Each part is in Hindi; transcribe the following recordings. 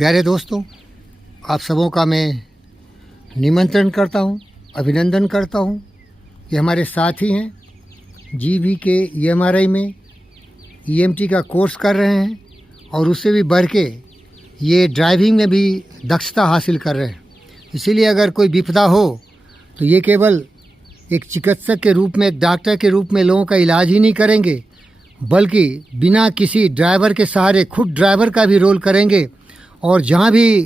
प्यारे दोस्तों, आप सबों का मैं निमंत्रण करता हूं, अभिनंदन करता हूं। ये हमारे साथी हैं, जीवी के EMRI में EMT का कोर्स कर रहे हैं और उससे भी बढ़ के ये ड्राइविंग में भी दक्षता हासिल कर रहे हैं। इसीलिए अगर कोई विपदा हो तो ये केवल एक चिकित्सक के रूप में, एक डॉक्टर के रूप में लोगों का इलाज ही नहीं करेंगे, बल्कि बिना किसी ड्राइवर के सहारे खुद ड्राइवर का भी रोल करेंगे। और जहाँ भी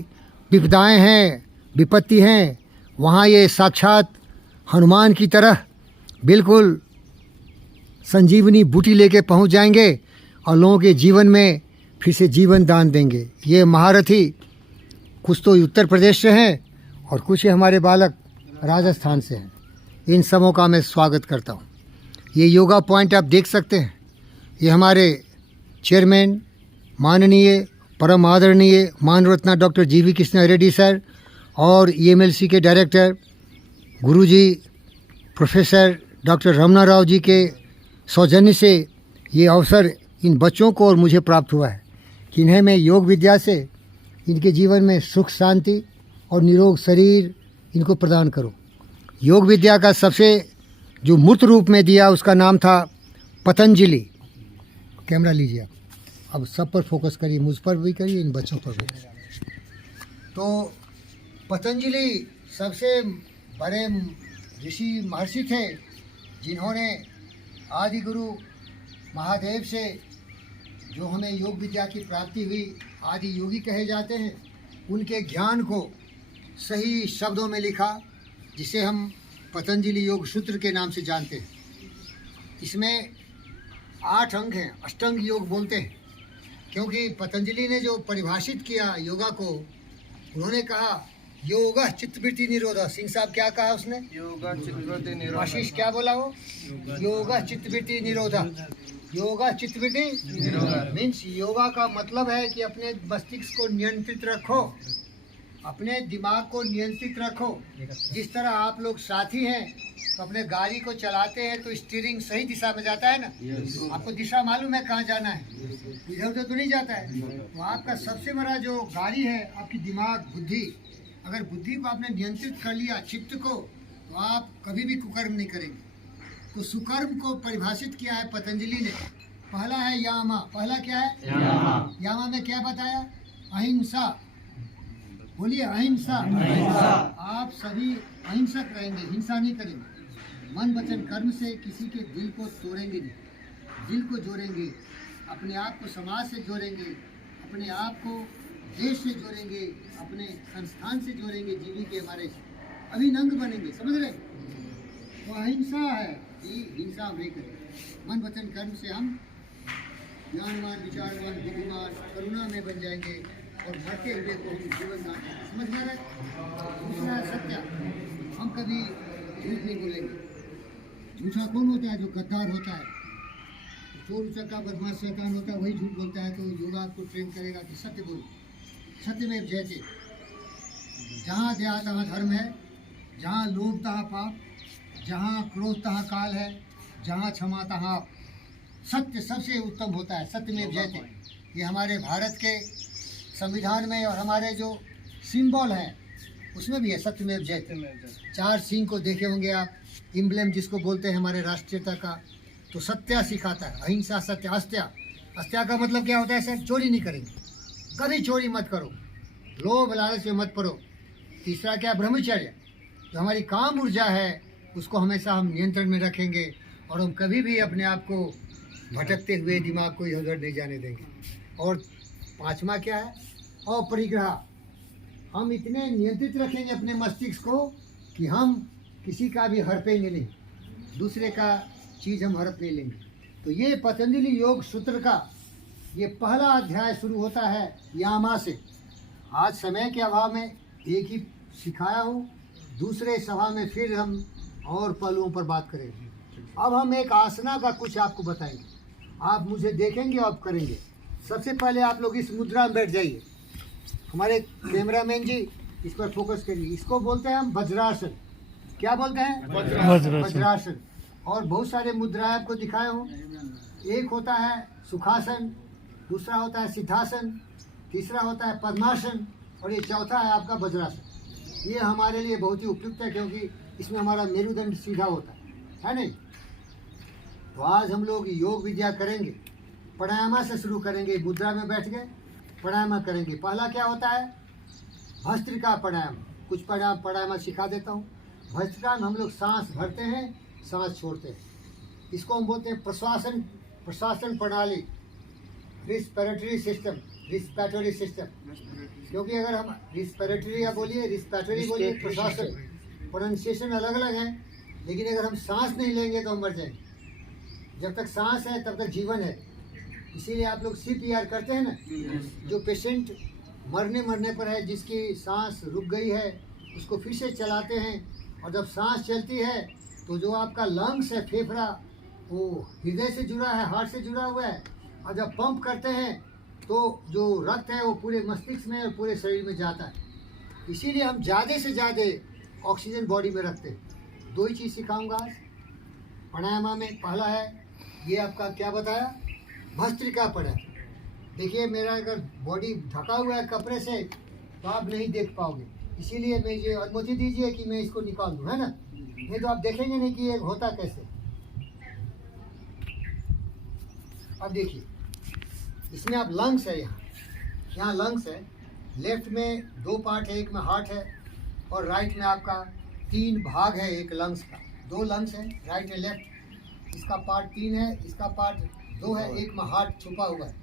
विपदाएं हैं, विपत्ति हैं, वहाँ ये साक्षात हनुमान की तरह बिल्कुल संजीवनी बूटी लेके पहुँच जाएंगे और लोगों के जीवन में फिर से जीवन दान देंगे। ये महारथी कुछ तो उत्तर प्रदेश से हैं और कुछ हमारे बालक राजस्थान से हैं। इन सबों का मैं स्वागत करता हूँ। ये योगा पॉइंट आप देख सकते हैं। ये हमारे चेयरमैन माननीय परम आदरणीय मानरत्न डॉक्टर जीवी कृष्णा रेड्डी सर और EMLC के डायरेक्टर गुरुजी प्रोफेसर डॉक्टर रमना राव जी के सौजन्य से ये अवसर इन बच्चों को और मुझे प्राप्त हुआ है कि इन्हें मैं योग विद्या से इनके जीवन में सुख शांति और निरोग शरीर इनको प्रदान करूं। योग विद्या का सबसे जो मूर्त रूप में दिया उसका नाम था पतंजलि। कैमरा लीजिए आप, अब सब पर फोकस करिए, मुझ पर भी करिए, इन बच्चों पर भी। तो पतंजलि सबसे बड़े ऋषि महर्षि थे जिन्होंने आदि गुरु महादेव से जो हमें योग विद्या की प्राप्ति हुई, आदि योगी कहे जाते हैं, उनके ज्ञान को सही शब्दों में लिखा जिसे हम पतंजलि योग सूत्र के नाम से जानते हैं। इसमें 8 अंग हैं, अष्टांग योग बोलते हैं, क्योंकि पतंजलि ने जो परिभाषित किया योगा को, उन्होंने कहा योगा चित्तवृत्ति निरोधा। सिंह साहब क्या कहा उसने? योगा चित्तवृत्ति निरोधा। आशीष क्या बोला वो? योगा चित्तवृत्ति निरोधा। योगा चित्तवृत्ति निरोधा मीन्स योगा का मतलब है कि अपने मस्तिष्क को नियंत्रित रखो, अपने दिमाग को नियंत्रित रखो। जिस तरह आप लोग साथी हैं तो अपने गाड़ी को चलाते हैं तो स्टीयरिंग सही दिशा में जाता है ना। आपको दिशा मालूम है कहाँ जाना है, इधर उधर तो नहीं जाता है। तो आपका सबसे बड़ा जो गाड़ी है आपकी दिमाग, बुद्धि। अगर बुद्धि को आपने नियंत्रित कर लिया, चित्त को, तो आप कभी भी कुकर्म नहीं करेंगे। तो सुकर्म को परिभाषित किया है पतंजलि ने। पहला है यामा। पहला क्या है? यामा में क्या बताया? अहिंसा। बोलिए अहिंसा। आप सभी अहिंसक रहेंगे, हिंसा नहीं करेंगे। मन वचन कर्म से किसी के दिल को तोड़ेंगे नहीं, दिल को जोड़ेंगे, अपने आप को समाज से जोड़ेंगे, अपने आप को देश से जोड़ेंगे, अपने संस्थान से जोड़ेंगे, जीवी के हमारे अभिन्न अंग बनेंगे। समझ रहे? तो अहिंसा है कि हिंसा हम नहीं करेंगे। मन वचन कर्म से हम ज्ञानवान, विचारवान, बुद्धिमान, करुणा में बन जाएंगे और मरते हुए को हम जीवन दान। समझ में आ रहा है? दूसरा सत्य, हम कभी झूठ नहीं बोलेंगे। झूठा कौन होता है? जो गद्दार होता है, चोर उचक्का बदमाश शैतान होता है, वही झूठ बोलता है। तो योगा आपको ट्रेन करेगा कि सत्य बोलो, सत्य में जयते। जहाँ दया तहाँ धर्म है, जहाँ लोभ तहाँ पाप, जहाँ क्रोध तहाँ काल है, जहाँ क्षमा तहाँ सत्य सबसे उत्तम होता है। सत्य में जयते, ये हमारे भारत के संविधान में और हमारे जो सिंबल है उसमें भी है, सत्यमेव जयते। 4 सिंह को देखे होंगे आप, इम्ब्लेम जिसको बोलते हैं हमारे राष्ट्रीयता का। तो सत्य सिखाता है, अहिंसा, सत्य, अस्त्या। अस्त्या का मतलब क्या होता है सर? चोरी नहीं करेंगे, कभी चोरी मत करो, लोभ लालच में मत पड़ो। तीसरा क्या? ब्रह्मचर्य। जो हमारी काम ऊर्जा है उसको हमेशा हम नियंत्रण में रखेंगे और हम कभी भी अपने आप को भटकते हुए दिमाग को इधर उधर नहीं जाने देंगे। और 5वां क्या है? अपरिग्रह। हम इतने नियंत्रित रखेंगे अपने मस्तिष्क को कि हम किसी का भी हड़पेंगे नहीं, दूसरे का चीज़ हम हड़प नहीं लेंगे। तो ये पतंजलि योग सूत्र का ये पहला अध्याय शुरू होता है यामा से। आज समय के अभाव में एक ही सिखाया हूँ, दूसरे सभा में फिर हम और पहलुओं पर बात करेंगे। अब हम एक आसना का कुछ आपको बताएंगे, आप मुझे देखेंगे और आप करेंगे। सबसे पहले आप लोग इस मुद्रा में बैठ जाइए। हमारे कैमरामैन जी इस पर फोकस करिए। इसको बोलते हैं हम वज्रासन। क्या बोलते हैं? वज्रासन। और बहुत सारे मुद्राएं आपको दिखाए हूँ। एक होता है सुखासन, दूसरा होता है सिद्धासन, तीसरा होता है पद्मासन और ये चौथा है आपका वज्रासन। ये हमारे लिए बहुत ही उपयुक्त है क्योंकि इसमें हमारा मेरुदंड सीधा होता है नहीं। तो आज हम लोग योग विद्या करेंगे, प्राणायाम से शुरू करेंगे। मुद्रा में बैठ गए, प्राणायाम करेंगे। पहला क्या होता है? भस्त्रिका प्राणायाम। कुछ प्राणायाम सिखा देता हूँ। भस्त्रिका में हम लोग सांस भरते हैं, सांस छोड़ते हैं। इसको हम बोलते हैं प्रश्वासन प्रणाली, रिस्पिरेटरी सिस्टम। क्योंकि अगर हम रिस्पिरेटरी या रिस्पिरेटरी बोलिए, प्रश्वासन प्रोनाउंसिएशन अलग अलग है, लेकिन अगर हम सांस नहीं लेंगे तो हम मर जाएंगे। जब तक सांस है तब तक जीवन है। इसीलिए आप लोग CPR करते हैं ना। जो पेशेंट मरने पर है, जिसकी सांस रुक गई है, उसको फिर से चलाते हैं। और जब सांस चलती है तो जो आपका लंग्स है, फेफड़ा, वो हृदय से जुड़ा है, हार्ट से जुड़ा हुआ है। और जब पंप करते हैं तो जो रक्त है वो पूरे मस्तिष्क में और पूरे शरीर में जाता है। इसीलिए हम ज़्यादा से ज़्यादा ऑक्सीजन बॉडी में रखते हैं। 2 ही चीज़ सिखाऊंगा आज प्राणायाम में। पहला है ये आपका क्या बताया, भस्त्रिका प्राणायाम। देखिए मेरा अगर बॉडी ढका हुआ है कपड़े से तो आप नहीं देख पाओगे, इसीलिए मुझे अनुमति दीजिए कि मैं इसको निकाल दूँ, है ना। नहीं तो आप देखेंगे नहीं कि ये होता कैसे। अब देखिए इसमें आप लंग्स है, यहाँ लंग्स है। लेफ्ट में 2 पार्ट है, एक में हार्ट है और राइट में आपका 3 भाग है एक लंग्स का। 2 लंग्स है, राइट है लेफ्ट। इसका पार्ट 3 है, इसका पार्ट 2 है, एक में हार्ट छुपा हुआ है।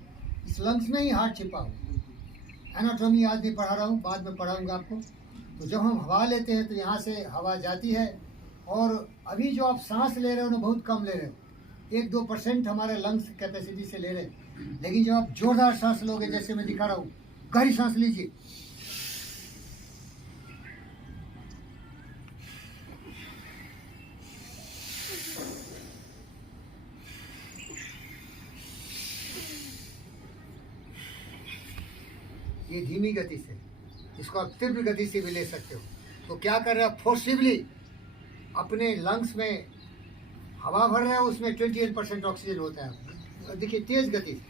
इस लंग्स में ही हार्ट छुपा हुआ है। एनाटॉमी आज नहीं पढ़ा रहा हूँ, बाद में पढ़ाऊँगा आपको। तो जब हम हवा लेते हैं तो यहाँ से हवा जाती है, और अभी जो आप सांस ले रहे हो ना बहुत कम ले रहे हो, 1-2% हमारे लंग्स कैपेसिटी से ले रहे हैं। लेकिन जब आप जोरदार सांस लोगे, जैसे मैं दिखा रहा हूँ, गहरी सांस लीजिए, ये धीमी गति से, इसको आप तीव्र गति से भी ले सकते हो। तो क्या कर रहे हैं, फोर्सिबली अपने लंग्स में हवा भर रहे हो, उसमें 28% ऑक्सीजन होता है। और देखिए तेज गति से,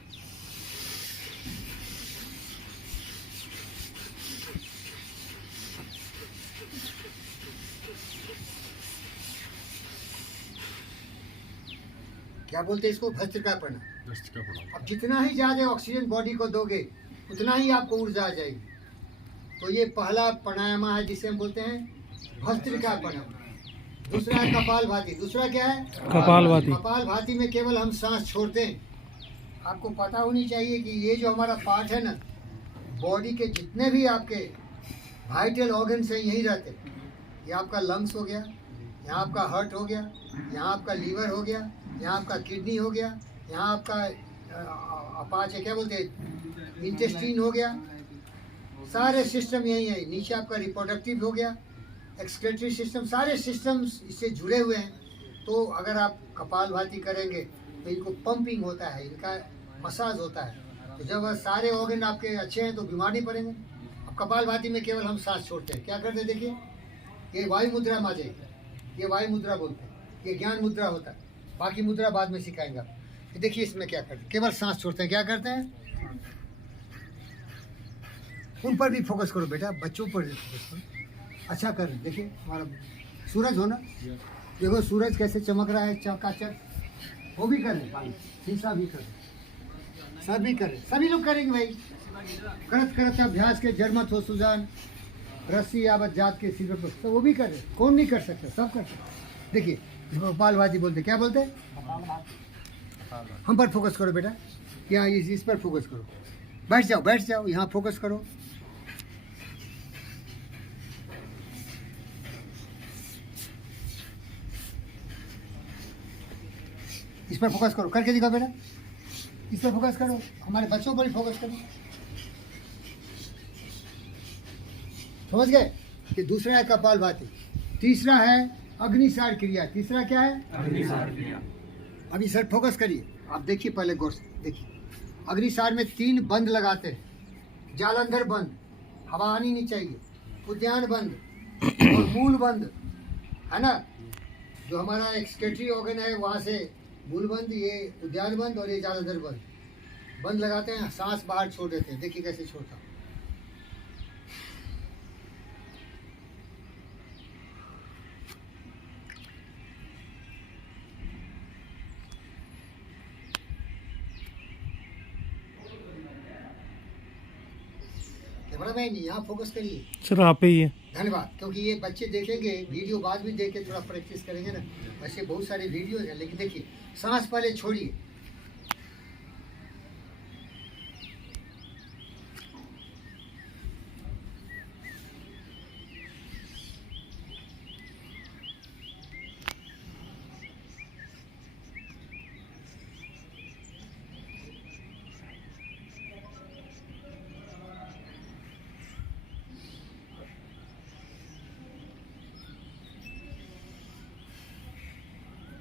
क्या बोलते हैं इसको, भस्त्रिका प्राणायाम। अब जितना ही ज़्यादा ऑक्सीजन बॉडी को दोगे उतना ही आपको ऊर्जा आ जाएगी। तो ये पहला प्राणायाम है जिसे हम बोलते हैं भस्त्रिका प्राणायाम। दूसरा है कपालभाति। दूसरा क्या है, कपालभाति। कपालभाति में केवल हम सांस छोड़ते हैं। आपको पता होनी चाहिए कि ये जो हमारा पार्ट है ना, बॉडी के जितने भी आपके वाइटल ऑर्गन्स हैं यहीं रहते हैं। ये आपका लंग्स हो गया, यहाँ आपका हार्ट हो गया, यहाँ आपका लीवर हो गया, यहाँ आपका किडनी हो गया, यहाँ आपका अपाच है क्या बोलते हैं, इंटेस्टीन हो गया। सारे सिस्टम यही है। नीचे आपका रिप्रोडक्टिव हो गया, एक्सक्रेटरी सिस्टम, सारे सिस्टम्स इससे जुड़े हुए हैं। तो अगर आप कपालभाति करेंगे तो इनको पंपिंग होता है, इनका मसाज होता है। तो जब सारे ऑर्गन आपके अच्छे हैं तो बीमार नहीं पड़ेंगे। अब कपालभाति में केवल हम सांस छोड़ते हैं। क्या करते हैं, देखिए ये वायु मुद्रा में आ जाएगी, ये वायु मुद्रा बोलते हैं, ये ज्ञान मुद्रा होता है। बाकी मुद्रा बाद में सिखाएंगे आप। देखिए इसमें क्या करते हैं, केवल सांस छोड़ते हैं। क्या करते हैं, उन पर भी फोकस करो बेटा, बच्चों पर भी फोकस करो। अच्छा कर रहे हैं। देखिए हमारा सूरज हो ना, देखो सूरज कैसे चमक रहा है चकाचक। वो भी कर रहे हैं, शीशा भी कर रहे हैं, सभी कर रहे हैं, सभी लोग करेंगे भाई। करत करत अभ्यास के जड़मत हो सुजान, रस्सी आवत जात के सिर पर, तो वो भी कर रहे हैं। कौन नहीं कर सकता, सब कर सकते। देखिए कपालभाति बोलते, क्या बोलते हैं, हम पर फोकस करो बेटा, यहाँ इस पर फोकस करो। बैठ जाओ बैठ जाओ, यहाँ फोकस करो। इस पर फोकस करो, करके दिखाओ बेटा, इस पर फोकस करो। हमारे बच्चों पर भी फोकस करो। समझ गए। कि दूसरा है कपालभाति, तीसरा है अग्निसार क्रिया। तीसरा क्या है, अग्निसार क्रिया। अभी सर फोकस करिए, आप देखिए पहले गौर से देखिए। अग्निसार में 3 बंद लगाते हैं, जालंधर बंद, हवा आनी नहीं चाहिए, उद्यान बंद और मूल बंद, है ना। जो हमारा एक्सक्रेटरी ऑर्गन है वहाँ से मूल बंद, ये उद्यान बंद और ये जालंधर बंद। बंद लगाते हैं, सांस बाहर छोड़ देते हैं। देखिए कैसे छोड़ता हूँ। कैमरा मैन यहाँ फोकस करिए सर आप ही है। धन्यवाद। क्योंकि ये बच्चे देखेंगे वीडियो, बाद में देख के थोड़ा प्रैक्टिस करेंगे ना। वैसे बहुत सारे वीडियो हैं, लेकिन देखिए सांस पहले छोड़िए।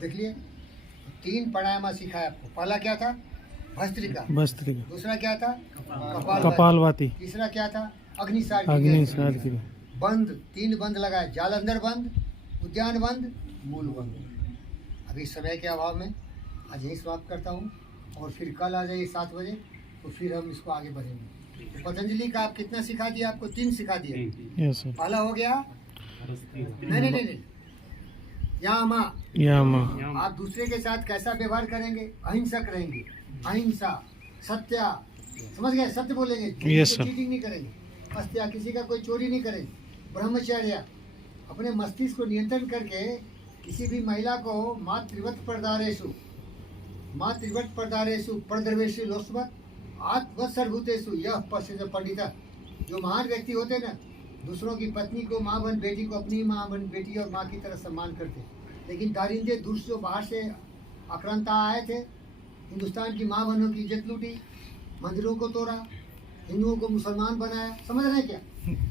देख लिए 3 प्राणायाम सिखाया आपको। पहला क्या था? भस्त्रिका। भस्त्रिका। दूसरा क्या था? कपालभाति। तीसरा क्या था? अग्निसार। अग्निसार की बंद 3 बंद लगाए, जालंधर बंद, उद्यान बंद, मूल बंद। अभी समय के अभाव में आज यही समाप्त करता हूँ, और फिर कल आ जाइए 7 बजे, तो फिर हम इसको आगे बढ़ेंगे। तो पतंजलि का आप कितना सिखा दिया? आपको 3 सिखा दिया। Yes sir. पहला हो गया नहीं यामा। आप दूसरे के साथ कैसा व्यवहार करेंगे? अहिंसक रहेंगे, अहिंसा, सत्या, समझ गए? सत्य बोलेंगे, चीटिंग नहीं करेंगे, हत्या, किसी का कोई चोरी नहीं करेंगे, ब्रह्मचर्य। अपने मस्तिष्क को नियंत्रण करके किसी भी महिला को मातृवत प्रदारेषु प्रदर्वेषु लोस्वत आत्मवत सर्वभूतेषु यह पश्य पंडिता। जो महान व्यक्ति होते हैं ना, दूसरों की पत्नी को माँ बन, बेटी को अपनी माँ बन, बेटी और माँ की तरह सम्मान करते। लेकिन दारिंदे दुष्ट जो बाहर से आक्रांता आए थे, हिंदुस्तान की माँ बहनों की इज्जत लूटी, मंदिरों को तोड़ा, हिंदुओं को मुसलमान बनाया। समझ रहे हैं क्या?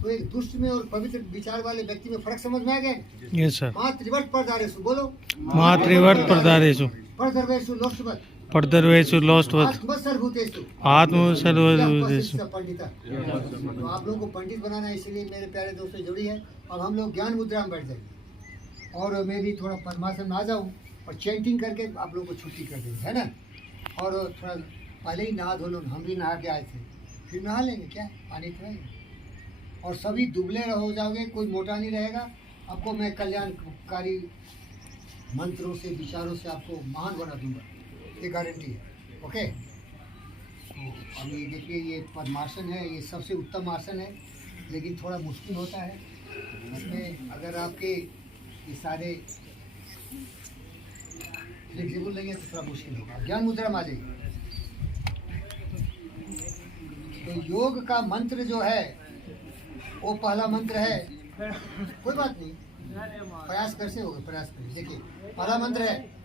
तो एक दुष्ट में और पवित्र विचार वाले व्यक्ति में फर्क समझ में आ गया? Yes sir. मातृवत प्रदारेषु बोलो। मातृवत प्रदारेषु प्रदर्वेषु लोष्टवत प्रदर्वेषु लोष्टवत आत्मवत सर्वभूतेषु आत्मसर्वभूतेषु पंडिता। तो आप लोगों को पंडित बनाना है, इसलिए मेरे प्यारे दोस्तों जुड़ी है। अब हम लोग ज्ञान मुद्रा में बैठ जाएंगे, और मैं भी थोड़ा पद्मासन में आ जाऊँ और चैंटिंग करके आप लोगों को छुट्टी कर देंगे, है ना। और थोड़ा पहले ही नहा धो लो, हम भी नहा के आए थे, फिर नहा लेंगे, क्या पानी तो है। और सभी दुबले हो जाओगे, कोई मोटा नहीं रहेगा। आपको मैं कल्याणकारी मंत्रों से, विचारों से आपको महान बना दूंगा, ये गारंटी है। ओके, तो अभी देखिए ये पद्मासन है, ये सबसे उत्तम आसन है, लेकिन थोड़ा मुश्किल होता है इसमें। अगर आपके ये सारे फ्लेक्सिबल नहीं है तो थोड़ा मुश्किल होगा। ज्ञान मुद्रा में आ जाइए। तो योग का मंत्र जो है वो पहला मंत्र है, कोई बात नहीं, प्रयास कैसे होगा, प्रयास करिए। देखिए पहला मंत्र है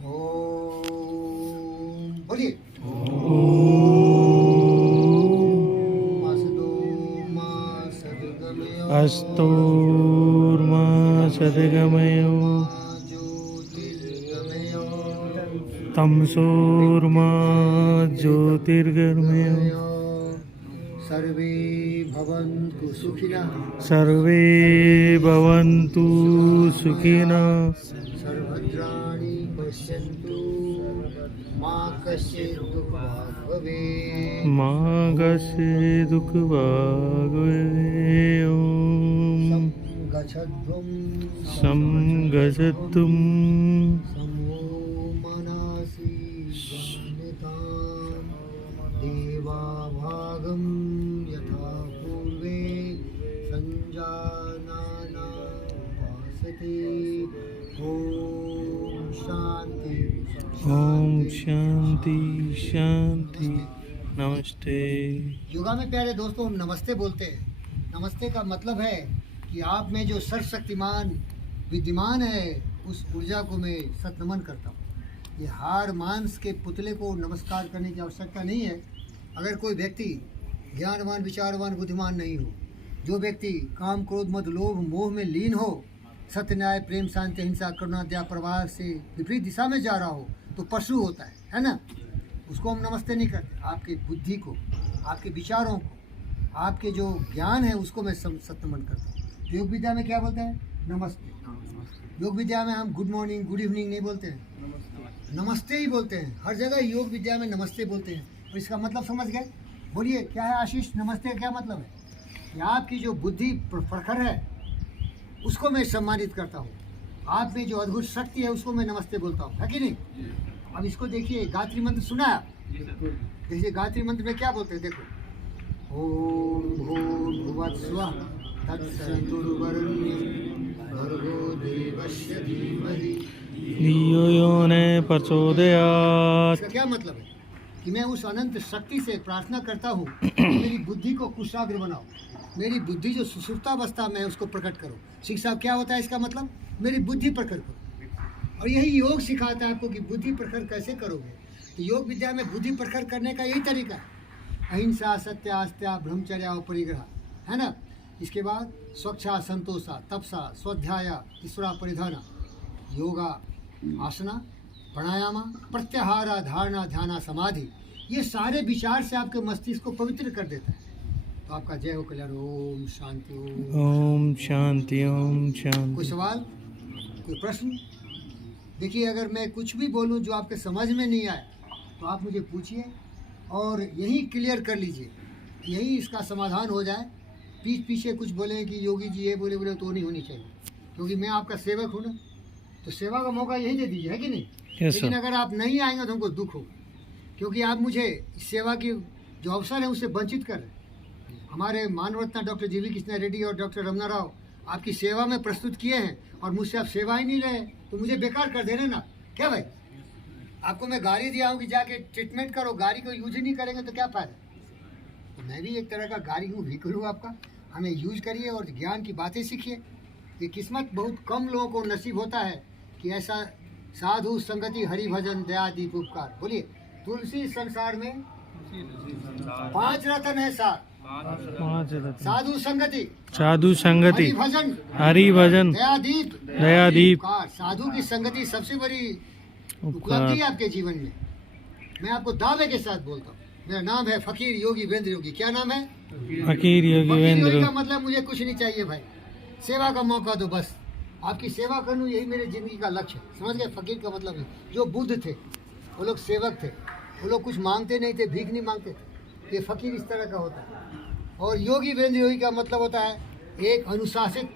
ओम, बोलिए अस्तोर्मा सदगमयो तमसोर्मा ज्योतिर्गमयो सर्वे भवन्तु सुखिनः सर्वे भवन्तु सुखिनः सर्वभद्राणि पश्यन्तु मा कश्चित् दुःखभाग् भवेत् मा कश्चित् दुःखभाग् भवेत्। ॐ संगच्छध्वं समो मनसि गम्यताम् देवाभागं यथा पूर्वे संजानाना उपासते। ओम शांति ओम शांति शांति। नमस्ते। योगा में प्यारे दोस्तों हम नमस्ते बोलते हैं। नमस्ते का मतलब है कि आप में जो सर्वशक्तिमान विद्यमान है, उस ऊर्जा को मैं सतनमन करता हूँ। ये हार मांस के पुतले को नमस्कार करने की आवश्यकता नहीं है। अगर कोई व्यक्ति ज्ञानवान, विचारवान, बुद्धिमान नहीं हो, जो व्यक्ति काम, क्रोध, मद, लोभ, मोह में लीन हो, सत्य, न्याय, प्रेम, शांति, अहिंसा, करुणा, दया, प्रवाह से विपरीत दिशा में जा रहा हो, तो पशु होता है ना। उसको हम नमस्ते नहीं करते। आपकी बुद्धि को, आपके विचारों को, आपके जो ज्ञान है उसको मैं सतनमन करता हूँ। तो योग विद्या में क्या बोलते हैं? नमस्ते। योग विद्या में हम गुड मॉर्निंग, गुड इवनिंग नहीं बोलते हैं, नमस्ते ही बोलते हैं, हर जगह योग विद्या में नमस्ते बोलते हैं। और इसका मतलब समझ गए? बोलिए क्या है आशीष, नमस्ते का क्या मतलब है? कि आपकी जो बुद्धि प्रखर है उसको मैं सम्मानित करता हूँ, आप में जो अद्भुत शक्ति है उसको मैं नमस्ते बोलता हूँ, है कि नहीं? अब इसको देखिए, गायत्री मंत्र सुना है आप? देखिए गायत्री मंत्र में क्या बोलते हैं, देखो, ओम भूर्भुवः स्वः तत्सवितुर्वरेण्यं भर्गो देवस्य धीमहि। धियो यो न प्रचोदयात्। इसका क्या मतलब है? कि मैं उस अनंत शक्ति से प्रार्थना करता हूँ मेरी बुद्धि को कुशाग्र बनाओ, मेरी बुद्धि जो सुसुप्तावस्था में है उसको प्रकट करो। शिख साहब क्या होता है इसका मतलब? मेरी बुद्धि प्रखर करो। और यही योग सिखाता है आपको कि बुद्धि प्रखर कैसे करोगे। तो योग विद्या में बुद्धि प्रखर करने का यही तरीका है, अहिंसा सत्य आस्था ब्रह्मचर्य और परिग्रह, है ना? इसके बाद स्वच्छा संतोषा तपसा स्वाध्याय ईश्वरा परिधाना योगा आसना प्राणायाम प्रत्याहार धारणा ध्यान समाधि, ये सारे विचार से आपके मस्तिष्क को पवित्र कर देता है। तो आपका जय हो कल्याण। ओम शांति। ओम शांति ओम कोई शांति। सवाल, कोई प्रश्न? देखिए अगर मैं कुछ भी बोलूं जो आपके समझ में नहीं आए तो आप मुझे पूछिए और यही क्लियर कर लीजिए, यही इसका समाधान हो जाए। पीछे कुछ बोले कि योगी जी ये बोले तो नहीं होनी चाहिए, क्योंकि मैं आपका सेवक हूँ ना, तो सेवा का मौका यही दे दीजिए, है कि नहीं? Yes, लेकिन sir. अगर आप नहीं आएंगे तो हमको दुख होगा, क्योंकि आप मुझे इस सेवा की जो अवसर है उससे वंचित कर रहे हैं। हमारे मानवरत्न डॉक्टर जीवी कृष्णा रेड्डी और डॉक्टर रमना राव आपकी सेवा में प्रस्तुत किए हैं और मुझसे आप सेवा ही नहीं रहे, तो मुझे बेकार कर दे रहे ना, क्या भाई? आपको मैं गाड़ी दिया हूँ कि जाके ट्रीटमेंट करो, गाड़ी को यूज ही नहीं करेंगे तो क्या फायदा? तो मैं भी एक तरह का गाड़ी हूँ, व्हीकल हूँ आपका। हमें यूज करिए और ज्ञान की बातें सीखिए। ये किस्मत बहुत कम लोगों को नसीब होता है कि ऐसा साधु संगति हरि भजन दया दीप उपकार। बोलिए, तुलसी संसार में 5 रतन है सार, साधु संगति साधु संगति हरि भजन हरि भजन दया दीप उपकार। साधु की संगति सबसे बड़ी उपलब्धि उपकार। है आपके जीवन में। मैं आपको दावे के साथ बोलता हूँ, मेरा नाम है फकीर योगी वीरेंद्र योगी। क्या नाम है? फकीर योगी फकीर योगी वीरेंद्र। का मतलब मुझे कुछ नहीं चाहिए भाई, सेवा का मौका दो बस। आपकी सेवा करूँ यही मेरे जिंदगी का लक्ष्य है, समझ गए? फकीर का मतलब है जो बुद्ध थे वो लोग सेवक थे, वो लोग कुछ मांगते नहीं थे, भीख नहीं मांगते थे। ये फकीर इस तरह का होता है। और योगी वीरेंद्र योगी का मतलब होता है एक अनुशासित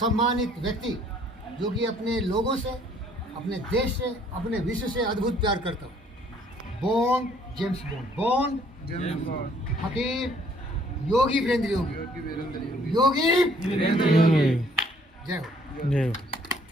सम्मानित व्यक्ति जो कि अपने लोगों से, अपने देश से, अपने विश्व से अद्भुत प्यार करता हूँ। बॉन्ड जेम्स बॉन्ड, बॉन्ड फकीर योगी वीरेंद्र योगी, योगी जय जय हो। हो।